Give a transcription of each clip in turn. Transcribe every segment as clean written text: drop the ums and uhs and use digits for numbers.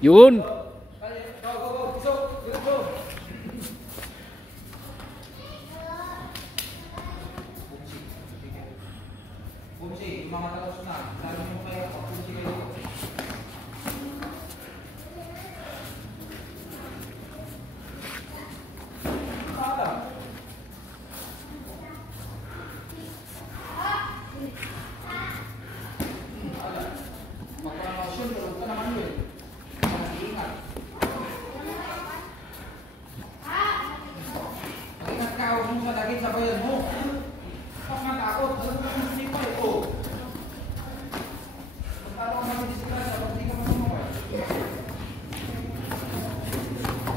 Yun.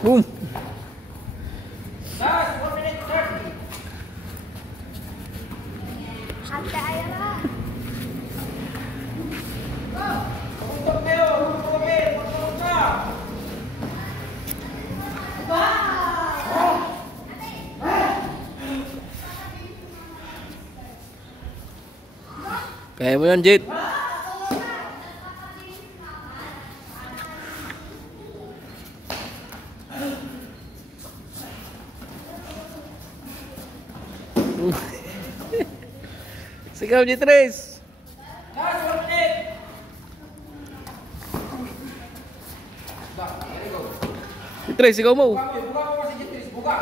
Boom. Last 1 minute 30. Ate, ayan na. Pupuntok kayo, pupuntok ka. Kaya mo yan, Jet. Sigaw, Jet Race. Last 1 minute. Jet Race, sigaw mo. Buka mo kasi Jitris, buka.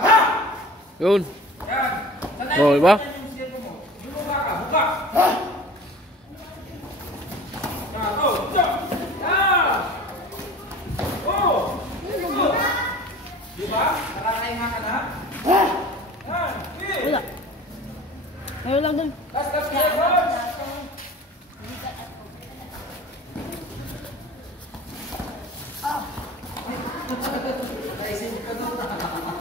Yun. Yan. Sanay Oh, diba? yung siyento mo. Yung buka ka, buka. Yan, oh, stop. Yan. Oh. Oh. Diba? Nakakainga ka na? Yan. Okay. Wala. Meron lang dun. Last seconds. Naisip ka doon.